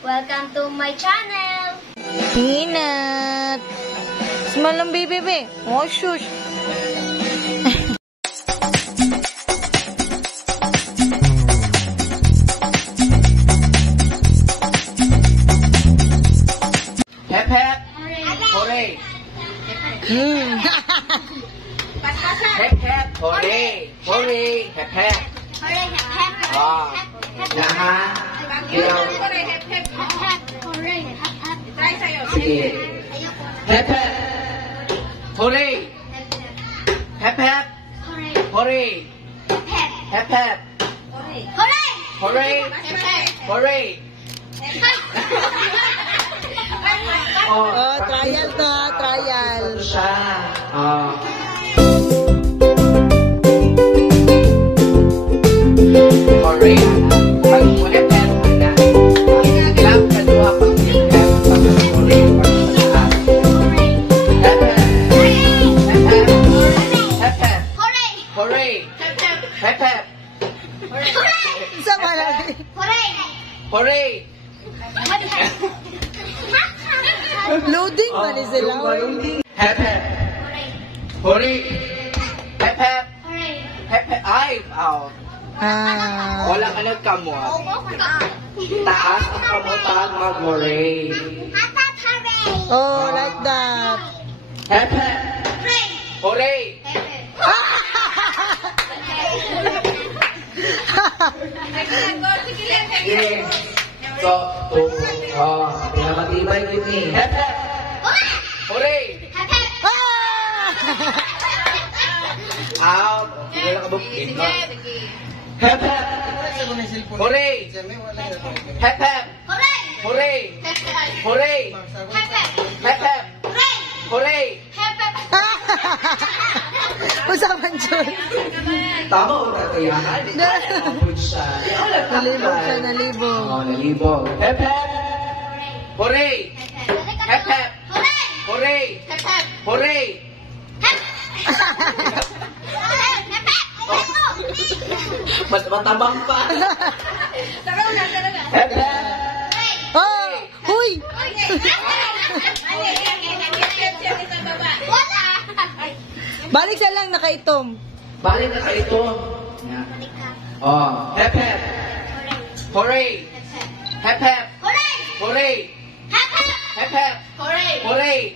Welcome to my channel! Peanut! Small lang, baby. Oh, shush! Hep hep! Hooray! Hep hep! Hooray! Hooray! Hep hep! Hooray! Hep hep! Ah, lahat. Hooray! Hep hep! Hooray! Hep hep! Try sa'yo. Sige. Hep hep! Hooray! Hep hep! Hooray! Hep hep! Hooray! Hooray! Hooray! Oh, trial to, trial. Ito siya. Ah. Hooray! Pag hep hep, anak. Ilang kadua pag hep hep, pag hooray, pag lahat. Hep hep! Hep hep! Hep hep! Hooray! Hep hep! Sa malaki. Hooray! Loading ba ni sila? Hep hep! Hooray! Hep hep! Hep hep! Ay! Ow! Ah. Wala ka nagkamot. Taas ang kamutang mag-hooray. Oh, like that. Hep hep! Hooray! Sige. So, pinamatibay ko ni. Hep hep! Hooray! Out! Sige lang kabukin mo. Hep hep! Hooray! Hep hep! Hooray! Hooray! Hep hep! Hooray! Usapan dyan. Tama o tatayanan? Nalibog siya. Nalibog. Oo, nalibog. Hep hep! Hooray! Hep hep! Hooray! Hooray! Matabang pa. Hep hep! Oh! Huy! Balik sa lang nakaitom. Balik na sa ito. Oh, hep hep! Hooray! Hep hep! Hooray! Hep hep! Hooray!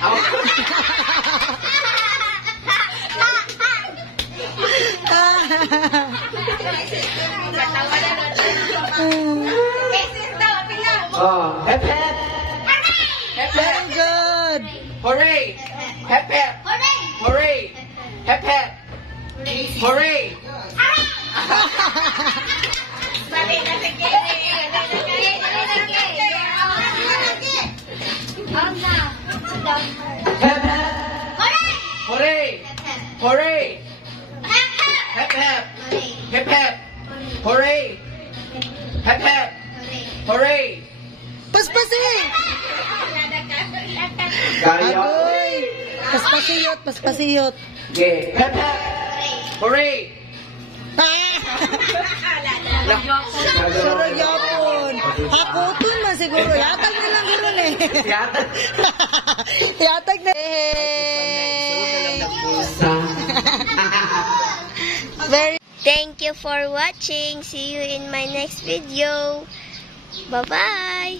Out! Oh, hep hep! Hep hep! Very good. Hooray! Hep hep! Hooray! Hep hep! Hooray! Hep hep! Hooray! Hooray! Hep hep! Hep hep! Hooray! Hep hep! Hooray! Paspasin! Gaya! Agoy! Paspasiyot. Okay. Hep hep! Hooray! Suro yapon. Hakutun man siguro. Yatag na lang guro eh. Yatag na. Very. Thank you for watching. See you in my next video. Bye-bye.